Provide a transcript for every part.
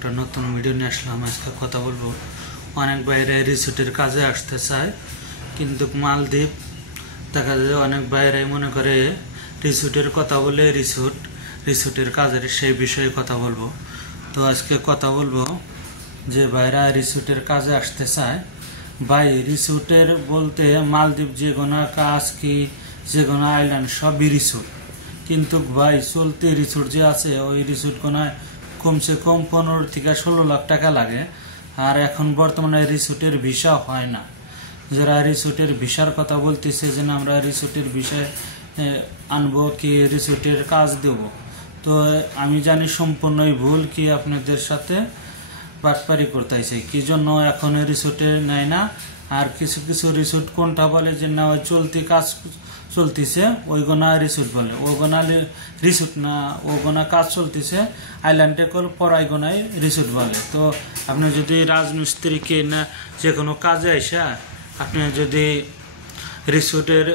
একটা নতুন ভিডিও নিয়ে আসলাম। আজকে কথা বলবো, অনেক বাইরে রিসোর্টের কাজে আসতে চায়, কিন্তু মালদ্বীপ দেখা যায় অনেক বাইরে মনে করে রিসোর্টের কথা বলে রিসোর্টের কাজের সেই বিষয়ে কথা বলবো। তো আজকে কথা বলবো যে বাইরা রিসোর্টের কাজে আসতে চায়। ভাই, রিসোর্টের বলতে মালদ্বীপ যে কোনো কাজ কি যে কোনো আইল্যান্ড সবই রিসোর্ট, কিন্তু ভাই চলতি রিসোর্ট যে আছে ওই রিসোর্ট কোনায় কমসে কম 15 থেকে 16 লাখ টাকা লাগে। আর এখন বর্তমানে রিসোর্টের ভিসা হয় না। যারা রিসোর্টের ভিসার কথা বলতেছে যে আমরা রিসোর্টের ভিসায় আনবো কি রিসোর্টের কাজ দেব, তো আমি জানি সম্পূর্ণই ভুল। কি আপনাদের সাথে বাটপারি করতেছে কি জন্য এখন রিসোর্টে নেয় না। আর কিছু কিছু রিসোর্ট কোনটা বলে যে না ওই চলতি কাজ চলতেছে ওইগুনা রিসোর্ট বলে, ওগুনা রিসোর্ট না, ওগুনা কাজ চলতেছে আইল্যান্ডে পড়াই গোনাই রিসোর্ট বলে। তো আপনি যদি রাজমিস্ত্রিকে না যে কোনো কাজে আসা আপনি যদি রিসোর্টের,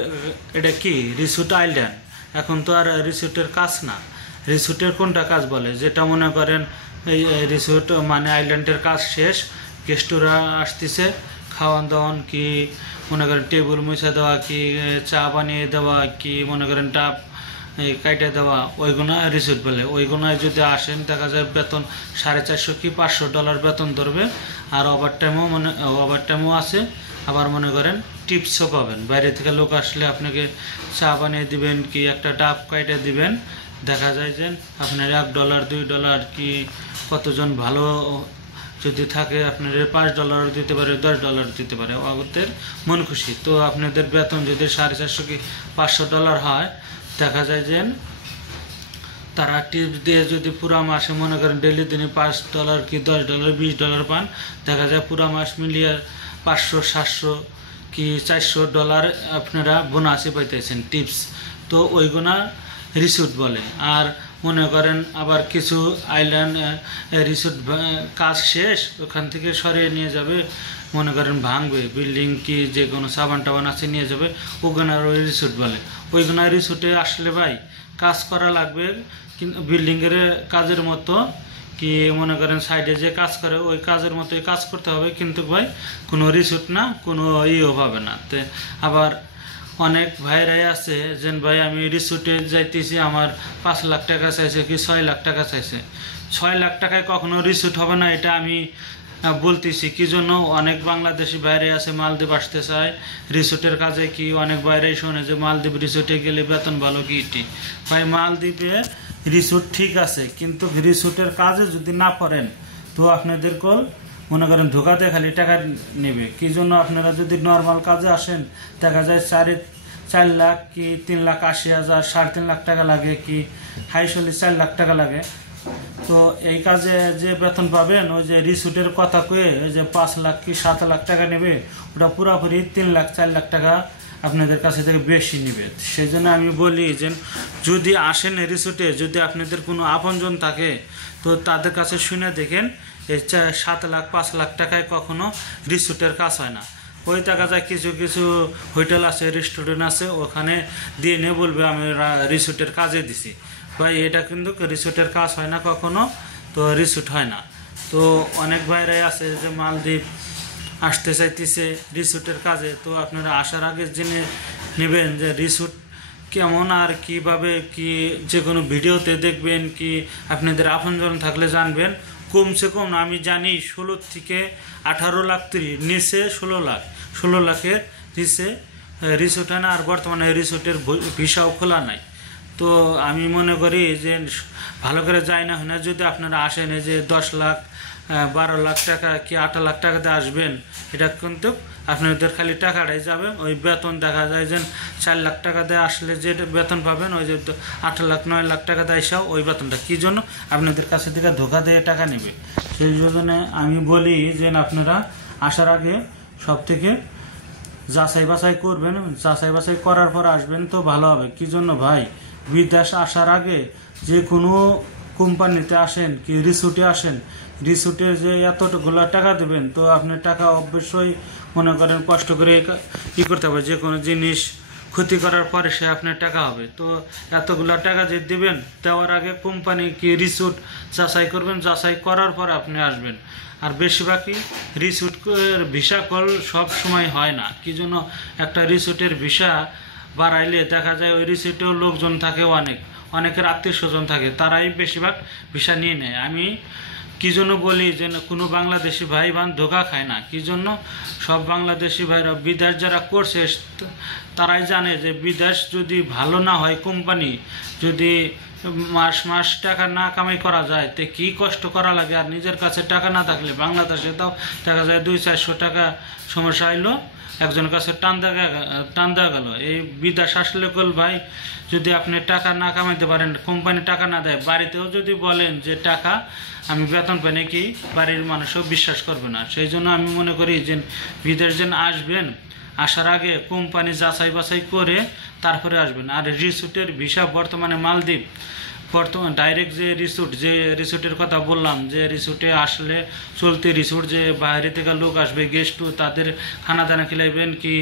এটা কি রিসোর্ট আইল্যান্ড, এখন তো আর রিসোর্টের কাজ না। রিসোর্টের কোনটা কাজ বলে, যেটা মনে করেন এই রিসোর্ট মানে আইল্যান্ডের কাজ শেষ, গেস্টরা আসতেছে, খাওয়ান দাওয়ান কি মনে করেন টেবিল মুছা দেওয়া কি চা বানিয়ে দেওয়া কি মনে করেন ডাব কাইটে দেওয়া, ওইগুনা রিসোর্ট বলে। ওইগুনায় যদি আসেন দেখা যায় বেতন $450 কি $500 বেতন ধরবে। আর ওভার টাইমও আছে। আবার মনে করেন টিপসও পাবেন, বাইরে থেকে লোক আসলে আপনাকে চা বানিয়ে দিবেন কি একটা ডাব কাইটে দিবেন। দেখা যায় যে আপনার $1 $2 কি কতজন ভালো যদি থাকে আপনার $5 দিতে পারে, $10 দিতে পারে, ওদের মন খুশি। তো আপনাদের বেতন যদি $450 কি $500 হয়, দেখা যায় যে তারা টিপস দিয়ে যদি পুরো মাসে মনে করেন ডেলি দিনে $5 কি $10 $20 পান, দেখা যায় পুরো মাস মিলিয়ে $500 700 কি $400 আপনারা বোনাসে পাইতেছেন টিপস। তো ওইগুনা রিসোর্ট বলে। আর মনে করেন আবার কিছু আইল্যান্ড রিসোর্ট কাজ শেষ ওখান থেকে সরিয়ে নিয়ে যাবে, মনে করেন ভাঙবে বিল্ডিং কি যে কোনো সাবান টাবান আছে নিয়ে যাবে, ওখানে ওই রিসোর্ট বলে। ওইখানে রিসোর্টে আসলে ভাই কাজ করা লাগবে, কিন্তু বিল্ডিংয়ের কাজের মতো কি মনে করেন সাইডে যে কাজ করে ওই কাজের মতোই কাজ করতে হবে, কিন্তু ভাই কোনো রিসোর্ট না, কোনো ইয়েও পাবে না। তো আবার অনেক ভাইরাই আছে যে ভাই আমি রিসোর্টে যাইতেছি, আমার 5 লাখ টাকা চাইছে কি 6 লাখ টাকা চাইছে। 6 লাখ টাকায় কখনো রিসোর্ট হবে না, এটা আমি বলতেছি। কি জন্য অনেক বাংলাদেশি বাইরে আছে মালদ্বীপ আসতে চায় রিসোর্টের কাজে, কি অনেক বাইরেই শোনে যে মালদ্বীপ রিসোর্টে গেলে বেতন ভালো কি ইটি। ভাই মালদ্বীপে রিসোর্ট ঠিক আছে, কিন্তু রিসোর্টের কাজে যদি না পারেন তো আপনাদের কল মনে করেন ধোকাতে খালি টাকা নেবে। কি জন্য আপনারা যদি নর্মাল কাজে আসেন দেখা যায় 4 লাখ কি 3,80,000 3.5 লাখ টাকা লাগে, কি হাইসলি 4 লাখ টাকা লাগে। তো এই কাজে যে বেতন পাবেন ওই যে রিসোর্টের কথা কয়ে ওই যে 5 লাখ কি 7 লাখ টাকা নেবে, ওটা পুরোপুরি 3 লাখ 4 লাখ টাকা আপনাদের কাছে থেকে বেশি নেবে। সেই জন্য আমি বলি যে যদি আসেন রিসোর্টে, যদি আপনাদের কোনো আপনজন থাকে তো তাদের কাছে শুনে দেখেন, এই 7 লাখ 5 লাখ টাকায় কখনো রিসোর্টের কাজ হয় না। ওই দেখা যায় কিছু কিছু হোটেল আছে, রেস্টুরেন্ট আছে, ওখানে দিয়ে নিয়ে বলবে আমি রিসোর্টের কাজে দিছি। ভাই এটা কিন্তু রিসোর্টের কাজ হয় না কখনো, তো রিসোর্ট হয় না। তো অনেক ভাইরাই আছে যে মালদ্বীপ আসতে চাইতেছে রিসোর্টের কাজে, তো আপনারা আসার আগে জেনে নেবেন যে রিসোর্ট কেমন আর কিভাবে কি যে কোনো ভিডিওতে দেখবেন, কি আপনাদের আপনজন থাকলে জানবেন। কমসে কম আমি জানি 16 থেকে 18 লাখ নিচে 16 লাখের নিচে রিসোর্ট হয় না। আর বর্তমানে রিসোর্টের ভিসাও খোলা নাই। তো আমি মনে করি যে ভালো করে যায় না হয় না, যদি আপনারা আসেন যে 10 লাখ 12 লাখ টাকা কি 8 লাখ টাকাতে আসবেন, এটা কিন্তু আপনাদের খালি টাকাটাই যাবে। ওই বেতন দেখা যায় যে 4 লাখ টাকাতে আসলে যে বেতন পাবেন ওই যে 8 লাখ 9 লাখ টাকাতে আসাও ওই বেতনটা কি জন্য আপনাদের কাছে থেকে ধোকা দিয়ে টাকা নেবে। সেই জন্য আমি বলি যে আপনারা আসার আগে সব থেকে যাচাই বাছাই করবেন, যাচাই বাছাই করার পর আসবেন তো ভালো হবে। কি জন্য ভাই বিদেশ আসার আগে যে কোনো কোম্পানিতে আসেন কি রিসোর্টে আসেন, রিসোর্টে যে এতগুলো টাকা দেবেন, তো আপনার টাকা অবশ্যই মনে করেন কষ্ট করে করতে হবে। যে কোনো জিনিস ক্ষতি করার পরে সে আপনার টাকা হবে। তো এতগুলো টাকা যে দেবেন, দেওয়ার আগে কোম্পানি কি রিসিট যাচাই করবেন, যাচাই করার পর আপনি আসবেন। আর বেশিরভাগই রিসিট ভিসা কল সব সময় হয় না। কি জন্য? একটা রিসিটের ভিসা বাড়াইলে দেখা যায় ওই রিসিটেও লোকজন থাকে, অনেকের আত্মীয় স্বজন থাকে, তারাই বেশিরভাগ ভিসা নিয়ে নেয়। আমি কি জন্য বলি যে কোনো বাংলাদেশি ভাই বোন ধোকা খায় না। কি জন্য? সব বাংলাদেশি ভাইরা বিদেশ যারা করছে তারাই জানে যে বিদেশ যদি ভালো না হয়, কোম্পানি যদি মাস মাস টাকা না কামাই করা যায়, তে কি কষ্ট করা লাগে। আর নিজের কাছে টাকা না থাকলে বাংলাদেশে তাও দেখা যায় 200-400 টাকা সমস্যা হইলো, একজনের কাছে টান দেওয়া গেল। এই বিদেশ আসলে কল ভাই, যদি আপনি টাকা না কামাইতে পারেন, কোম্পানি টাকা না দেয়, বাড়িতেও যদি বলেন যে টাকা আমি বেতন পাই নাকি, বাড়ির মানুষও বিশ্বাস করবে না। সেই জন্য আমি মনে করি যে বিদেশ যেন আসবেন, আসার আগে কোম্পানি যাচাই বাছাই করে তারপরে আসবেন। আর রিসিটের ভিসা বর্তমানে মালদ্বীপ ডাইরেক্ট যে রিসিটের কথা বললাম, যে রিসিটে আসলে চলতি রিসিট, যে বাইরে থেকে লোক আসবে, গেস্ট, তাদের খানা দানা খিলাইবেন কি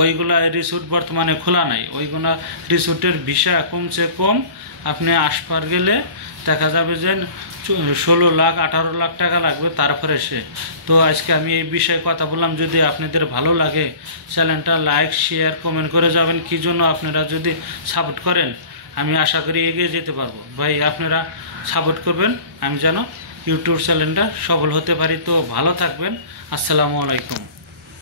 ওইগুলা রিসিট বর্তমানে খোলা নাই। ওইগুলা রিসিটের ভিসা কমসে কম আপনি আসবার গেলে দেখা যাবে যে 16 লাখ 18 লাখ টাকা লাগবে তারপরে সে। তো আজকে আমি এই বিষয়ে কথা বললাম। যদি আপনাদের ভালো লাগে চ্যানেলটা লাইক, শেয়ার, কমেন্ট করে যাবেন। কি জন্য? আপনারা যদি সাপোর্ট করেন আমি আশা করি এগিয়ে যেতে পারবো। ভাই আপনারা সাপোর্ট করবেন, আমি যেন ইউটিউব চ্যানেলটা সফল হতে পারি। তো ভালো থাকবেন। আসসালামু আলাইকুম।